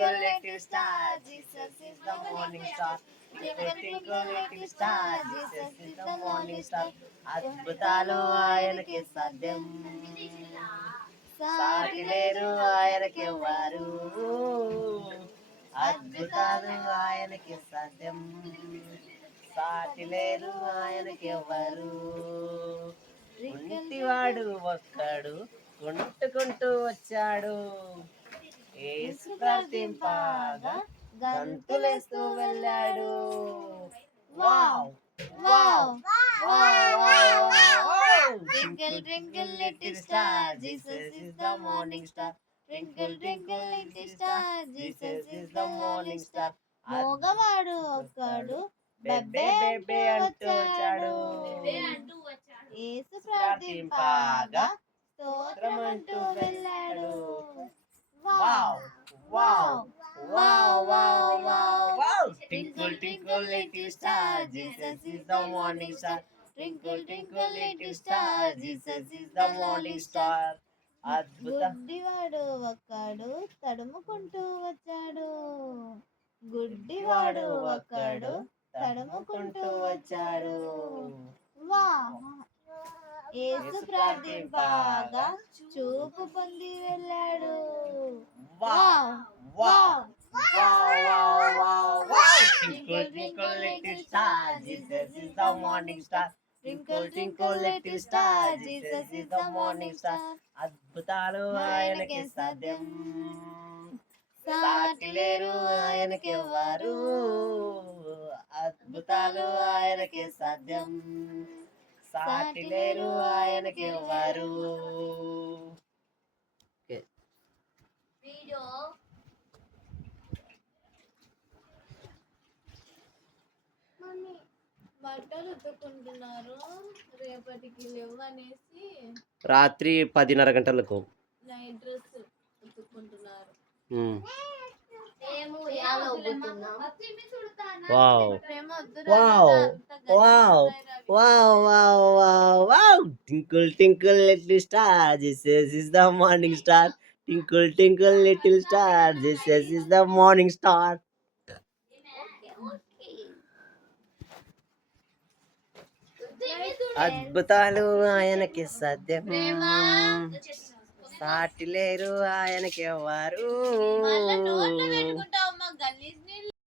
collective star, Jesus is the morning star. Twinkle collective star, Jesus is the morning star. అద్భుతాలు ఆయనకి సాధ్యం సాటి లేరు ఆయనకి వారు అద్భుతాలు ఆయనకి సాధ్యం సాటి లేరు ఆయనకి ఎవరు ఇంటివాడు ఒక్కడు కొంటుకుంటూ వచ్చాడు ఏసు ప్రార్థింపగా గంతులేస్తూ వెళ్ళాడు wow wow Twinkle, twinkle, little star, Jesus is the morning star. Twinkle, twinkle, little star, Jesus is the morning star. మోగవాడు ఒక్కడు బెబ్బే బెబ్బే అంటూ వచ్చాడు యేసు ప్రార్థింపగా స్తోత్రమంటూ వెళ్ళాడు wow wow wow wow wow twinkle little star Jesus is the morning star twinkle twinkle little star Jesus is the morning star అద్భుత. గుడ్డివాడు ఒక్కడు తడుముకుంటూ వచ్చాడు. గుడ్డివాడు ఒక్కడు తడుముకుంటూ వచ్చాడు. వా. యేసు ప్రార్థింపగా చూపు పొంది వెళ్ళాడు. Wow wow wow wow wow wow twinkle twinkle little star the morning star. Morning star little star, Jesus star the morning star. Morning star అద్భుతాలు ఆయనకి సాధ్యం. సాటి లేరు ఆయనకి వారు అద్భుతాలు ఆయనకి సాధ్యం. సాటి లేరు ఆయనకి వారు వీడియో బట్టలు ఉతుక్కుంటున్నారు. రేపటికి లేవు అనేసి రాత్రి పదిన్నర గంటలకు. Night dress ఉతుక్కుంటున్నారు. Wow. Wow. Wow. Wow wow wow wow. Twinkle twinkle little star. Jesus is the morning star. Twinkle twinkle little star. Jesus is the morning star. అద్భుతాలు ఆయనకి సాధ్యం సాటి లేరు ఆయనకి ఎవరు